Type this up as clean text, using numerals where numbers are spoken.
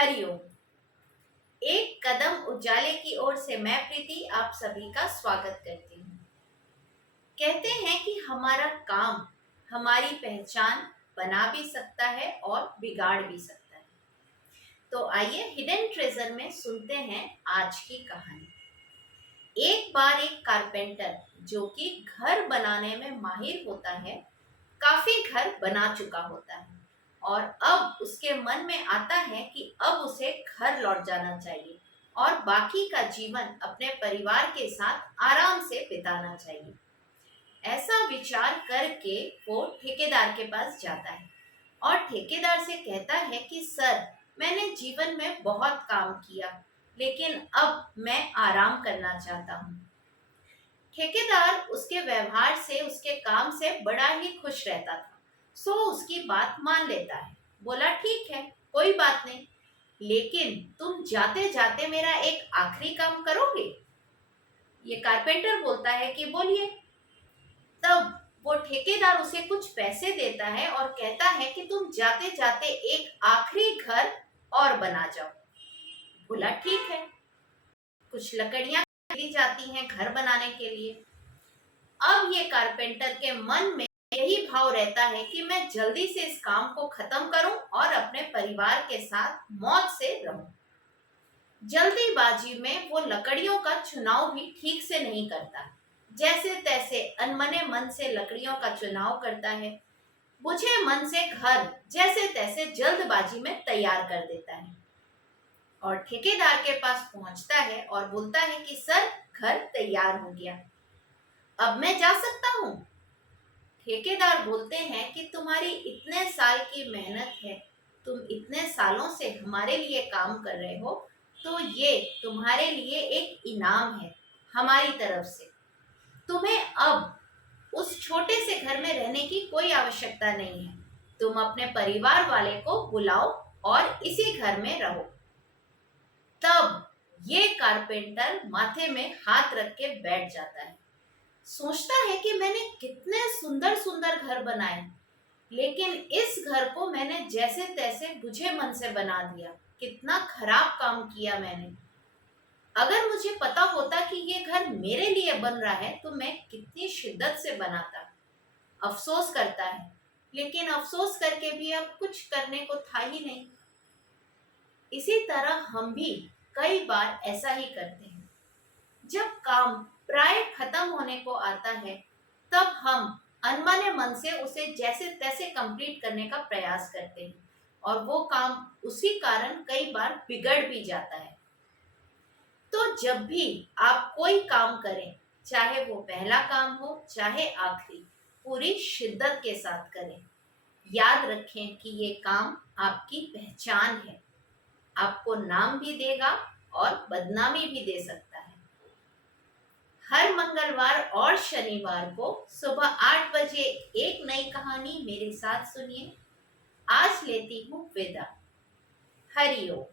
हरिओम। एक कदम उजाले की ओर से मैं प्रीति आप सभी का स्वागत करती हूँ। कहते हैं कि हमारा काम हमारी पहचान बना भी सकता है और बिगाड़ भी सकता है। तो आइए हिडन ट्रेजर में सुनते हैं आज की कहानी। एक बार एक कारपेंटर जो कि घर बनाने में माहिर होता है, काफी घर बना चुका होता है और अब उसके मन में आता है कि अब उसे घर लौट जाना चाहिए और बाकी का जीवन अपने परिवार के साथ आराम से बिताना चाहिए। ऐसा विचार करके वो ठेकेदार के पास जाता है और ठेकेदार से कहता है कि सर, मैंने जीवन में बहुत काम किया, लेकिन अब मैं आराम करना चाहता हूँ। ठेकेदार उसके व्यवहार से, उसके काम से बड़ा ही खुश रहता था, सो उसकी बात मान लेता है। बोला ठीक है, कोई बात नहीं, लेकिन तुम जाते जाते मेरा एक आखिरी काम करोगे? ये कारपेंटर बोलता है कि बोलिए। तब वो ठेकेदार उसे कुछ पैसे देता है और कहता है कि तुम जाते जाते एक आखिरी घर और बना जाओ। बोला ठीक है। कुछ लकड़ियां खरीदी जाती हैं घर बनाने के लिए। अब ये कारपेंटर के मन में यही भाव रहता है कि मैं जल्दी से इस काम को खत्म करूं और अपने परिवार के साथ मौज से रहूं। जल्दीबाजी में वो लकड़ियों का चुनाव भी ठीक से नहीं करता, जैसे तैसे अनमने मन से लकड़ियों का चुनाव करता है। बुझे मन से घर जैसे तैसे जल्दबाजी में तैयार कर देता है और ठेकेदार के पास पहुंचता है और बोलता है कि सर, घर तैयार हो गया, अब मैं जा सकता हूँ? ठेकेदार बोलते हैं कि तुम्हारी इतने साल की मेहनत है, तुम इतने सालों से हमारे लिए काम कर रहे हो, तो ये तुम्हारे लिए एक इनाम है हमारी तरफ से। तुम्हें अब उस छोटे से घर में रहने की कोई आवश्यकता नहीं है। तुम अपने परिवार वाले को बुलाओ और इसी घर में रहो। तब ये कारपेंटर माथे में हाथ रख के बैठ जाता है। सोचता है कि मैंने कितने सुंदर सुंदर घर बनाए, लेकिन इस घर को मैंने जैसे तैसे बुझे मन से बना दिया। कितना खराब काम किया मैंने। अगर मुझे पता होता कि ये घर मेरे लिए बन रहा है तो मैं कितनी शिद्दत से बनाता। अफसोस करता है, लेकिन अफसोस करके भी अब कुछ करने को था ही नहीं। इसी तरह हम भी कई बार ऐसा ही करते हैं। जब काम प्राय खत्म होने को आता है, तब हम अनमने मन से उसे जैसे तैसे कंप्लीट करने का प्रयास करते हैं और वो काम उसी कारण कई बार बिगड़ भी जाता है। तो जब भी आप कोई काम करें, चाहे वो पहला काम हो चाहे आखिरी, पूरी शिद्दत के साथ करें। याद रखें कि ये काम आपकी पहचान है, आपको नाम भी देगा और बदनामी भी दे सकता है। हर मंगलवार और शनिवार को सुबह 8 बजे एक नई कहानी मेरे साथ सुनिए। आज लेती हूँ विदा। हरिओम।